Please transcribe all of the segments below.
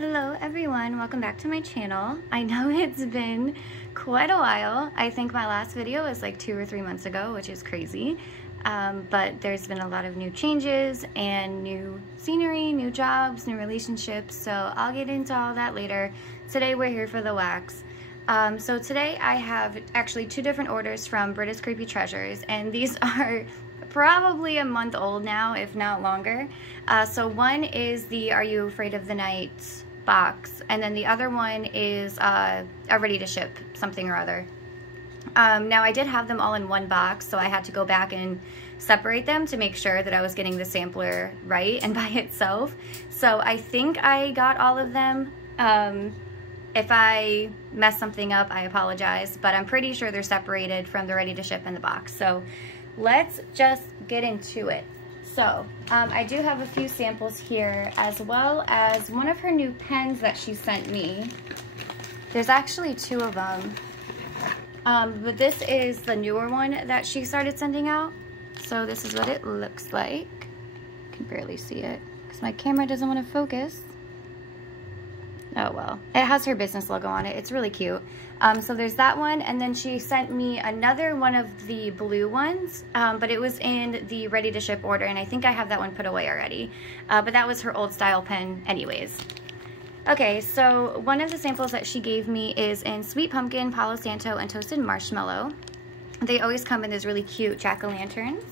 Hello everyone, welcome back to my channel. I know it's been quite a while. I think my last video was like 2 or 3 months ago, which is crazy. But there's been a lot of new changes and new scenery, new jobs, new relationships, so I'll get into all that later. Today we're here for the wax. So today I have actually 2 different orders from Britta's Creepy Treasures, and these are probably a month old now, if not longer. So one is the Are You Afraid of the Night box, and then the other one is a ready to ship something or other. Now I did have them all in one box, so I had to go back and separate them to make sure that I was getting the sampler right and by itself. So I think I got all of them. If I mess something up, I apologize, but I'm pretty sure they're separated from the ready to ship in the box. So let's just get into it. So I do have a few samples here, as well as one of her new pens that she sent me. There's actually 2 of them, but this is the newer one that she started sending out. So this is what it looks like. I can barely see it because my camera doesn't want to focus. Oh well, it has her business logo on it. It's really cute. So there's that one, and then she sent me another one of the blue ones, but it was in the ready to ship order, and I think I have that one put away already. But that was her old style pen anyways. Okay, so one of the samples that she gave me is in Sweet Pumpkin, Palo Santo, and Toasted Marshmallow. They always come in these really cute jack-o'-lanterns.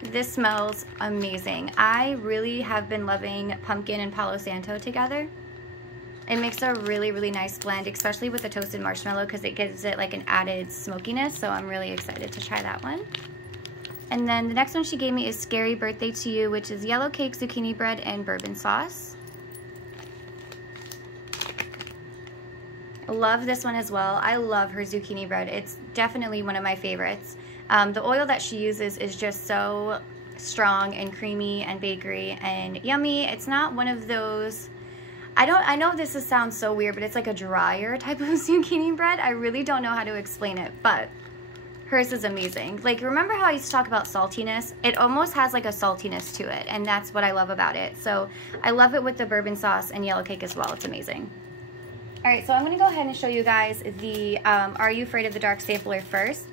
This smells amazing. I really have been loving pumpkin and Palo Santo together. It makes a really, really nice blend, especially with the toasted marshmallow, because it gives it like an added smokiness, so I'm really excited to try that one. And then the next one she gave me is Scary Birthday to You, which is yellow cake, zucchini bread, and bourbon sauce. I love this one as well. I love her zucchini bread. It's definitely one of my favorites. The oil that she uses is just so strong and creamy and bakery and yummy. It's not one of those, I know this sounds so weird, but it's like a drier type of zucchini bread. I really don't know how to explain it, but hers is amazing. Like, remember how I used to talk about saltiness? It almost has like a saltiness to it, and that's what I love about it. So I love it with the bourbon sauce and yellow cake as well. It's amazing. All right, so I'm gonna go ahead and show you guys the Are You Afraid of the Dark sampler first.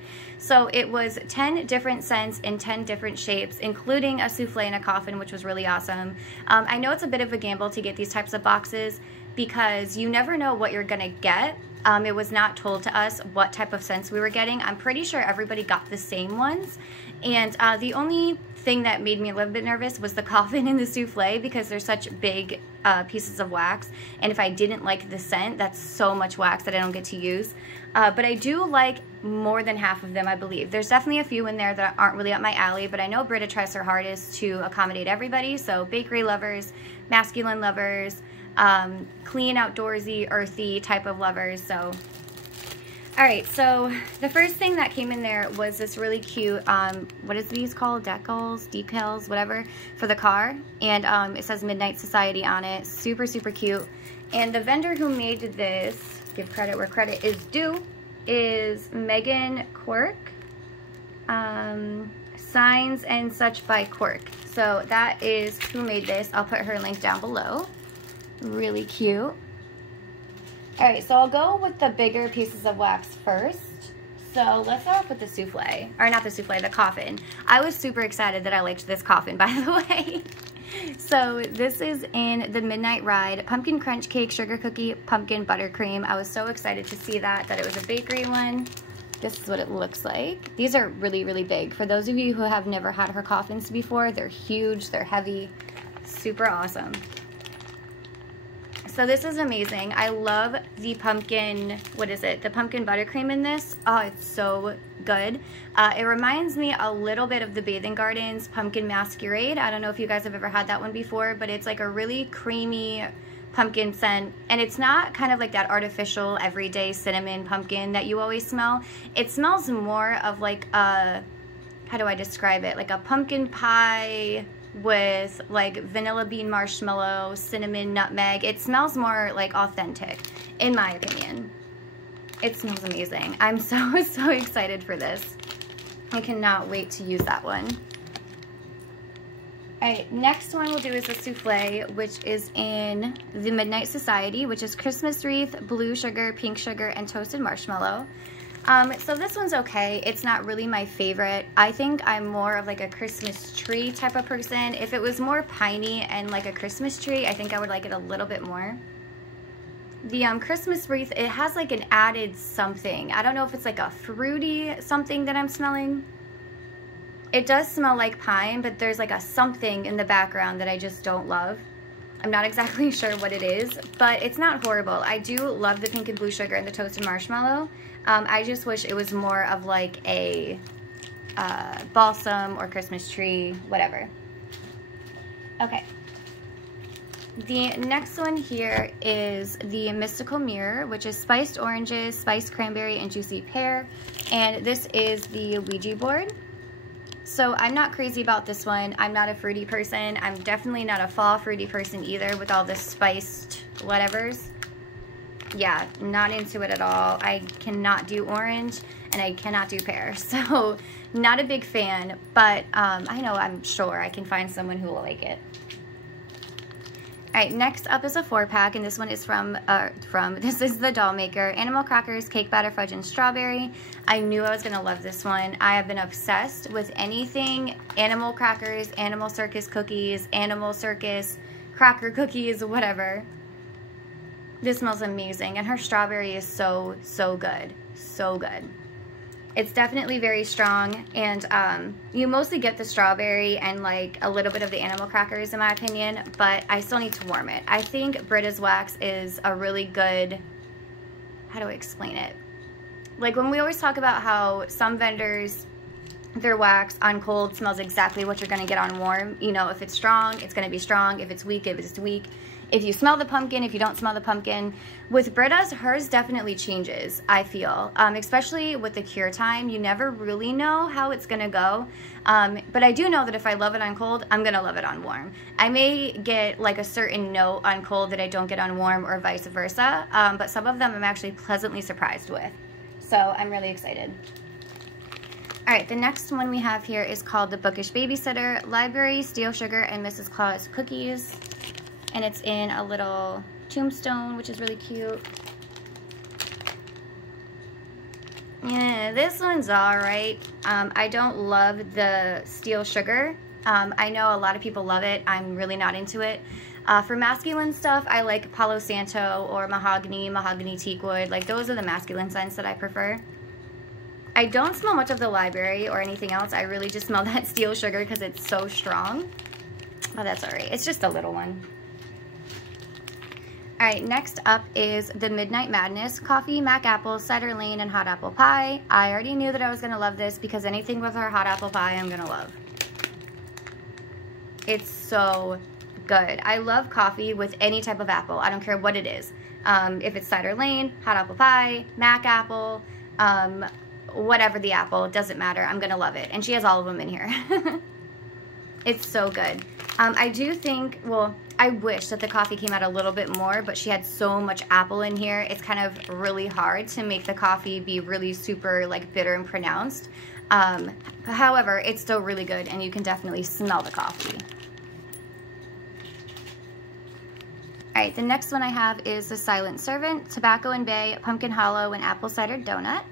So it was 10 different scents in 10 different shapes, including a souffle and a coffin, which was really awesome. I know it's a bit of a gamble to get these types of boxes because you never know what you're gonna get. It was not told to us what type of scents we were getting. I'm pretty sure everybody got the same ones. And the only thing that made me a little bit nervous was the coffin and the souffle, because they're such big pieces of wax. And if I didn't like the scent, that's so much wax that I don't get to use. But I do like more than half of them, I believe. There's definitely a few in there that aren't really up my alley, but I know Britta tries her hardest to accommodate everybody. So bakery lovers, masculine lovers, clean, outdoorsy, earthy type of lovers. So alright, so the first thing that came in there was this really cute, what is these called? Decals, whatever, for the car. And it says Midnight Society on it. Super, super cute. And the vendor who made this, give credit where credit is due, is Megan Quirk. Signs and Such by Quirk. So that is who made this. I'll put her link down below. Really cute. Alright, so I'll go with the bigger pieces of wax first. So let's start off with the souffle, or not the souffle, the coffin. I was super excited that I liked this coffin, by the way. So this is in the Midnight Ride, pumpkin crunch cake, sugar cookie, pumpkin buttercream. I was so excited to see that it was a bakery one. This is what it looks like. These are really, really big. For those of you who have never had her coffins before, they're huge, they're heavy, super awesome. So this is amazing. I love the pumpkin, what is it? The pumpkin buttercream in this. Oh, it's so good. It reminds me a little bit of the Bathing Gardens Pumpkin Masquerade. I don't know if you guys have ever had that one before, but it's like a really creamy pumpkin scent. And it's not kind of like that artificial everyday cinnamon pumpkin that you always smell. It smells more of like a, how do I describe it? Like a pumpkin pie with like vanilla bean marshmallow, cinnamon, nutmeg. It smells more like authentic, in my opinion. It smells amazing. I'm so excited for this. I cannot wait to use that one. Alright, next one we'll do is a souffle, which is in the Midnight Society, which is Christmas wreath, blue sugar, pink sugar, and toasted marshmallow. So this one's okay. It's not really my favorite. I think I'm more of like a Christmas tree type of person. If it was more piney and like a Christmas tree, I think I would like it a little bit more. The Christmas wreath, it has like an added something. I don't know if it's like a fruity something that I'm smelling. It does smell like pine, but there's like a something in the background that I just don't love. I'm not exactly sure what it is, but it's not horrible. I do love the pink and blue sugar and the toasted marshmallow. I just wish it was more of like a balsam or Christmas tree, whatever. Okay. The next one here is the Mystical Mirror, which is spiced oranges, spiced cranberry, and juicy pear. And this is the Ouija board. So I'm not crazy about this one. I'm not a fruity person. I'm definitely not a fall fruity person either with all the spiced whatevers. Yeah, not into it at all. I cannot do orange and I cannot do pear. So not a big fan, but I know I'm sure I can find someone who will like it. All right, next up is a 4-pack, and this one is this is the Doll Maker. Animal crackers, cake batter, fudge, and strawberry. I knew I was gonna love this one. I have been obsessed with anything animal crackers, animal circus cookies, animal circus cracker cookies, whatever. This smells amazing, and her strawberry is so, so good. So good. It's definitely very strong, and you mostly get the strawberry and like a little bit of the animal crackers in my opinion, but I still need to warm it. I think Britta's wax is a really good, how do I explain it? Like when we always talk about how some vendors, their wax on cold smells exactly what you're gonna get on warm. You know, if it's strong, it's gonna be strong. If it's weak, it's weak. If you smell the pumpkin, if you don't smell the pumpkin. With Britta's, hers definitely changes, I feel. Especially with the cure time, you never really know how it's gonna go. But I do know that if I love it on cold, I'm gonna love it on warm. I may get like a certain note on cold that I don't get on warm or vice versa, but some of them I'm actually pleasantly surprised with. So I'm really excited. All right, the next one we have here is called the Bookish Babysitter, Library, Steel Sugar, and Mrs. Claus Cookies. And it's in a little tombstone, which is really cute. Yeah, this one's all right. I don't love the steel sugar. I know a lot of people love it. I'm really not into it. For masculine stuff, I like Palo Santo or mahogany teakwood. Like those are the masculine scents that I prefer. I don't smell much of the library or anything else. I really just smell that steel sugar because it's so strong. Oh, that's all right. It's just a little one. All right, next up is the Midnight Madness Coffee, Mac Apple, Cider Lane, and Hot Apple Pie. I already knew that I was gonna love this because anything with her hot apple pie, I'm gonna love. It's so good. I love coffee with any type of apple. I don't care what it is. If it's Cider Lane, Hot Apple Pie, Mac Apple, whatever the apple, it doesn't matter. I'm gonna love it. And she has all of them in here. It's so good. I do think, well, I wish that the coffee came out a little bit more, but she had so much apple in here. It's kind of really hard to make the coffee be really super like bitter and pronounced. However, it's still really good and you can definitely smell the coffee. All right, the next one I have is the Silent Servant, Tobacco and Bay, Pumpkin Hollow, and Apple Cider Donut.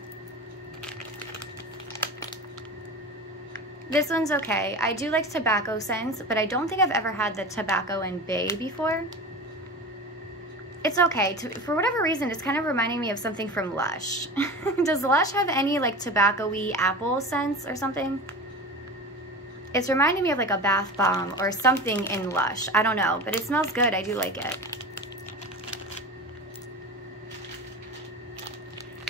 This one's okay. I do like tobacco scents, but I don't think I've ever had the tobacco and bay before. It's okay. For whatever reason, it's kind of reminding me of something from Lush. Does Lush have any like tobacco-y apple scents or something? It's reminding me of like a bath bomb or something in Lush. I don't know, but it smells good. I do like it.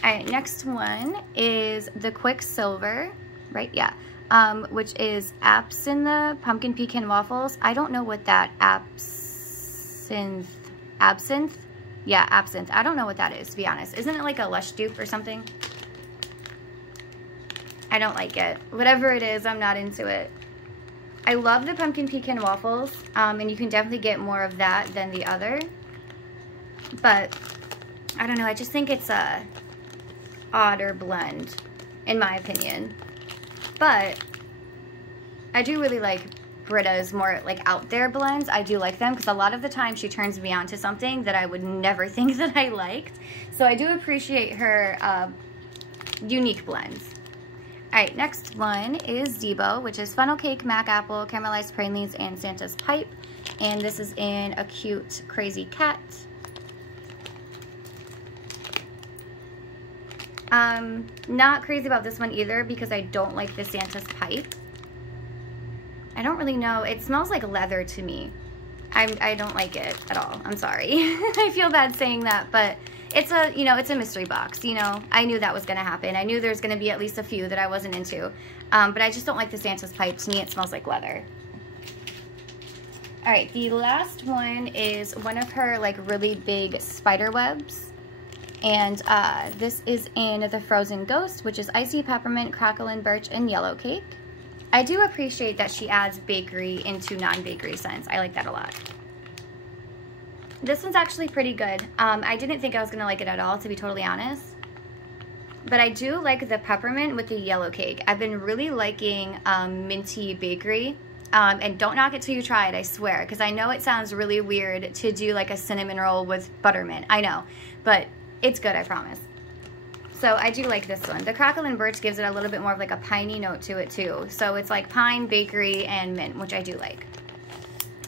All right, next one is the Quicksilver, right? Yeah. Which is absinthe, pumpkin pecan waffles. I don't know what that absinthe? Yeah, absinthe. I don't know what that is, to be honest. Isn't it like a Lush dupe or something? I don't like it. Whatever it is, I'm not into it. I love the pumpkin pecan waffles, and you can definitely get more of that than the other. But, I don't know, I just think it's a odder blend, in my opinion. But I do really like Britta's more like out there blends, I do like them because a lot of the time she turns me on to something that I would never think that I liked. So I do appreciate her unique blends. All right, next one is Debo, which is funnel cake, mac apple, caramelized pralines, and Santa's pipe. And this is in a cute, crazy cat. Not crazy about this one either because I don't like the Santa's pipe. I don't really know. It smells like leather to me. I don't like it at all. I'm sorry. I feel bad saying that, but it's a, you know, it's a mystery box, you know. I knew that was going to happen. I knew there's going to be at least a few that I wasn't into. But I just don't like the Santa's pipe. To me, it smells like leather. All right, the last one is one of her like really big spider webs. And this is in the Frozen Ghost, which is icy peppermint, crackle and birch, and yellow cake. I do appreciate that she adds bakery into non-bakery scents. I like that a lot. This one's actually pretty good. I didn't think I was gonna like it at all, to be totally honest. But I do like the peppermint with the yellow cake. I've been really liking minty bakery. And don't knock it till you try it, I swear. Because I know it sounds really weird to do like a cinnamon roll with buttermint. I know. But it's good, I promise. So I do like this one. The crackle and birch gives it a little bit more of like a piney note to it too. So it's like pine, bakery, and mint, which I do like.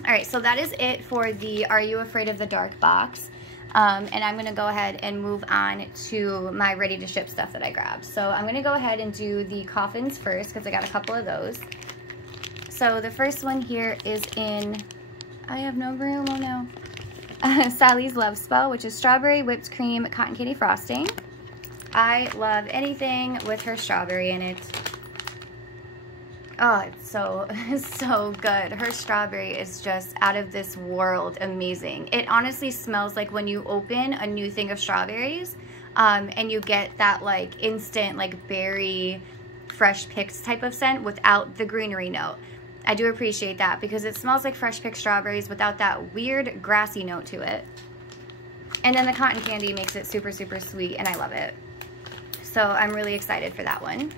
All right, so that is it for the Are You Afraid of the Dark box. And I'm gonna go ahead and move on to my ready to ship stuff that I grabbed. So I'm gonna go ahead and do the coffins first because I got a couple of those. So the first one here is in, I have no room, oh no. Sally's Love Spell, which is strawberry, whipped cream, cotton candy frosting. I love anything with her strawberry in it. Oh, it's so good. Her strawberry is just out of this world amazing. It honestly smells like when you open a new thing of strawberries and you get that like instant like berry, fresh picked type of scent without the greenery note. I do appreciate that because it smells like fresh picked strawberries without that weird grassy note to it. And then the cotton candy makes it super, super sweet and I love it. So I'm really excited for that one.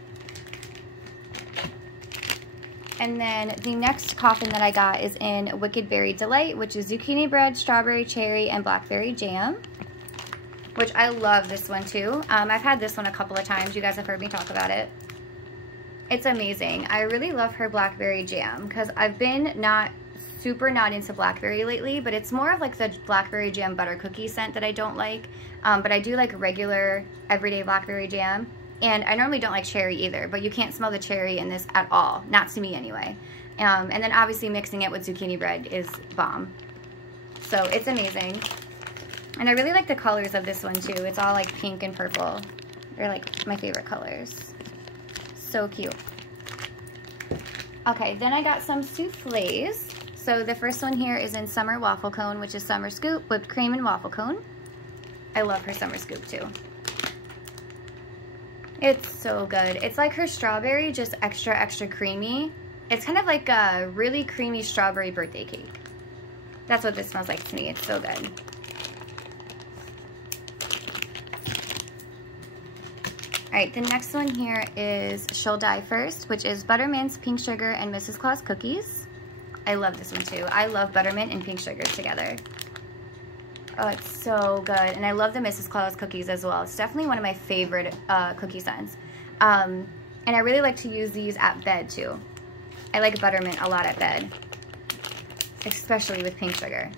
And then the next coffin that I got is in Wicked Berry Delight, which is zucchini bread, strawberry, cherry, and blackberry jam. Which I love this one too. I've had this one a couple of times. You guys have heard me talk about it. It's amazing. I really love her blackberry jam because I've been not into blackberry lately, but it's more of like the blackberry jam butter cookie scent that I don't like. But I do like regular everyday blackberry jam. And I normally don't like cherry either, but you can't smell the cherry in this at all. Not to me anyway. And then obviously mixing it with zucchini bread is bomb. So it's amazing. And I really like the colors of this one too. It's all like pink and purple. They're like my favorite colors. So cute. Okay, then I got some souffles. So the first one here is in Summer Waffle Cone, which is summer scoop, whipped cream, and waffle cone. I love her summer scoop too. It's so good. It's like her strawberry, just extra, extra creamy. It's kind of like a really creamy strawberry birthday cake. That's what this smells like to me. It's so good. All right, the next one here is She'll Die First, which is Butterman's Pink Sugar and Mrs. Claus cookies. I love this one too. I love Buttermint and Pink Sugar together. Oh, it's so good. And I love the Mrs. Claus cookies as well. It's definitely one of my favorite cookie scents. And I really like to use these at bed too. I like Buttermint a lot at bed, especially with Pink Sugar.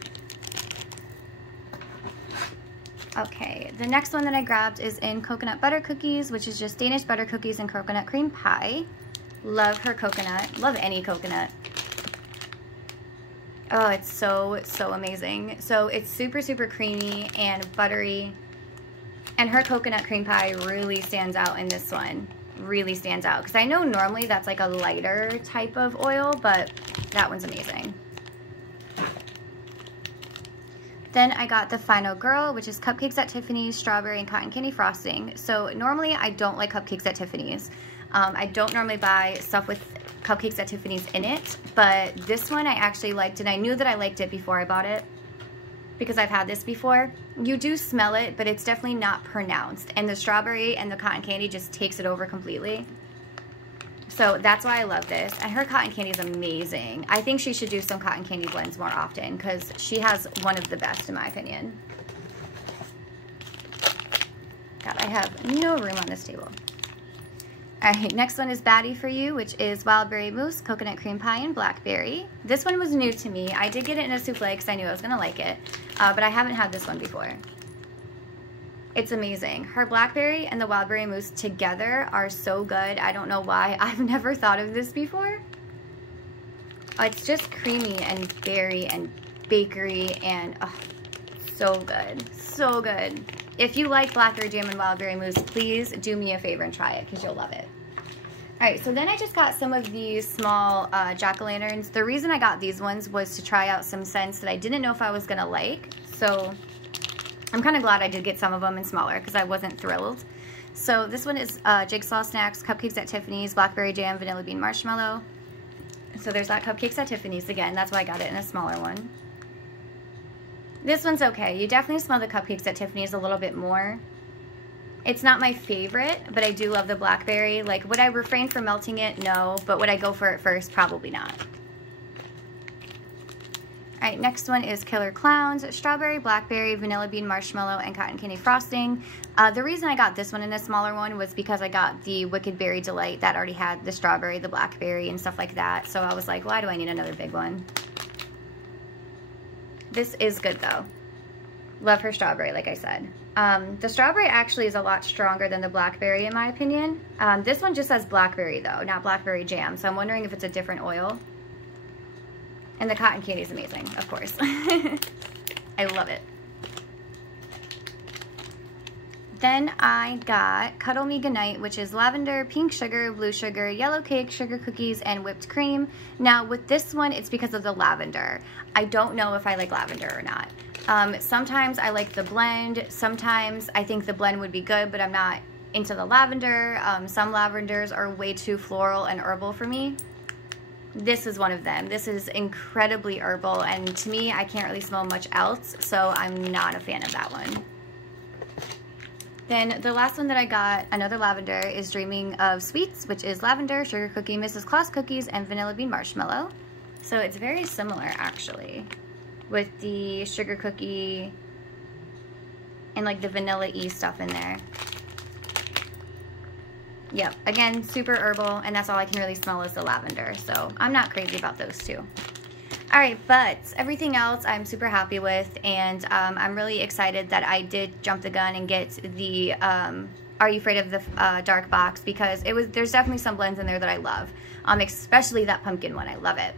Okay, the next one that I grabbed is in Coconut Butter Cookies, which is just Danish butter cookies and coconut cream pie. Love her coconut. Love any coconut. Oh, it's so, so amazing. So it's super, super creamy and buttery. And her coconut cream pie really stands out in this one. Really stands out. Because I know normally that's like a lighter type of oil, but that one's amazing. Then I got the Final Girl, which is Cupcakes at Tiffany's, strawberry and cotton candy frosting. So normally I don't like Cupcakes at Tiffany's. I don't normally buy stuff with Cupcakes at Tiffany's in it, but this one I actually liked, and I knew that I liked it before I bought it because I've had this before. You do smell it, but it's definitely not pronounced, and the strawberry and the cotton candy just takes it over completely. So that's why I love this. And her cotton candy is amazing. I think she should do some cotton candy blends more often because she has one of the best in my opinion. God, I have no room on this table. All right, next one is Baddie for You, which is wild berry mousse, coconut cream pie, and blackberry. This one was new to me. I did get it in a souffle because I knew I was gonna like it, but I haven't had this one before. It's amazing. Her blackberry and the wild berry mousse together are so good. I don't know why. I've never thought of this before. It's just creamy and berry and bakery and so good. So good. If you like blackberry jam and wild berry mousse, please do me a favor and try it because you'll love it. All right, so then I just got some of these small jack-o'-lanterns. The reason I got these ones was to try out some scents that I didn't know if I was gonna like. So I'm kind of glad I did get some of them in smaller because I wasn't thrilled. So this one is Jigsaw Snacks, Cupcakes at Tiffany's, Blackberry Jam, Vanilla Bean Marshmallow. So there's that Cupcakes at Tiffany's again. That's why I got it in a smaller one. This one's okay. You definitely smell the Cupcakes at Tiffany's a little bit more. It's not my favorite, but I do love the blackberry. Like, would I refrain from melting it? No. But would I go for it first? Probably not. All right, next one is Killer Clowns, strawberry, blackberry, vanilla bean marshmallow, and cotton candy frosting. The reason I got this one in a smaller one was because I got the Wicked Berry Delight that already had the strawberry, the blackberry, and stuff like that. So I was like, why do I need another big one? This is good though. Love her strawberry, like I said. The strawberry actually is a lot stronger than the blackberry in my opinion. This one just says blackberry though, not blackberry jam. So I'm wondering if it's a different oil. And the cotton candy is amazing, of course. I love it. Then I got Cuddle Me Goodnight, which is lavender, pink sugar, blue sugar, yellow cake, sugar cookies, and whipped cream. Now with this one, it's because of the lavender. I don't know if I like lavender or not. Sometimes I like the blend. Sometimes I think the blend would be good, but I'm not into the lavender. Some lavenders are way too floral and herbal for me. This is one of them. This is incredibly herbal, and to me, I can't really smell much else, so I'm not a fan of that one. Then the last one that I got, another lavender, is Dreaming of Sweets, which is lavender, sugar cookie, Mrs. Claus cookies, and vanilla bean marshmallow. So it's very similar, actually, with the sugar cookie and like the vanilla-y stuff in there. Yep, again, super herbal, and that's all I can really smell is the lavender, so I'm not crazy about those two. All right, but everything else I'm super happy with, and I'm really excited that I did jump the gun and get the Are You Afraid of the Dark box, because there's definitely some blends in there that I love, especially that pumpkin one. I love it.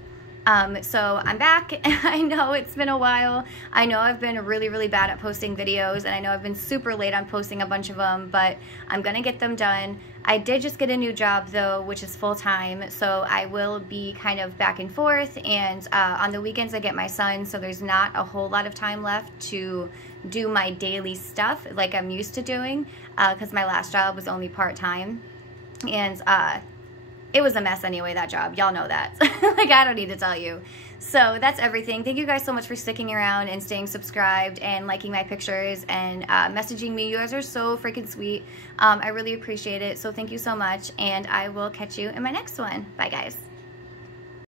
So I'm back. I know it's been a while. I know I've been really, really bad at posting videos, and I know I've been super late on posting a bunch of them, but I'm gonna get them done. I did just get a new job though, which is full-time, so I will be kind of back and forth, and on the weekends I get my son, so there's not a whole lot of time left to do my daily stuff like I'm used to doing, because my last job was only part-time, and it was a mess anyway, that job. Y'all know that. Like, I don't need to tell you. So that's everything. Thank you guys so much for sticking around and staying subscribed and liking my pictures and messaging me. You guys are so freaking sweet. I really appreciate it. So thank you so much, and I will catch you in my next one. Bye, guys.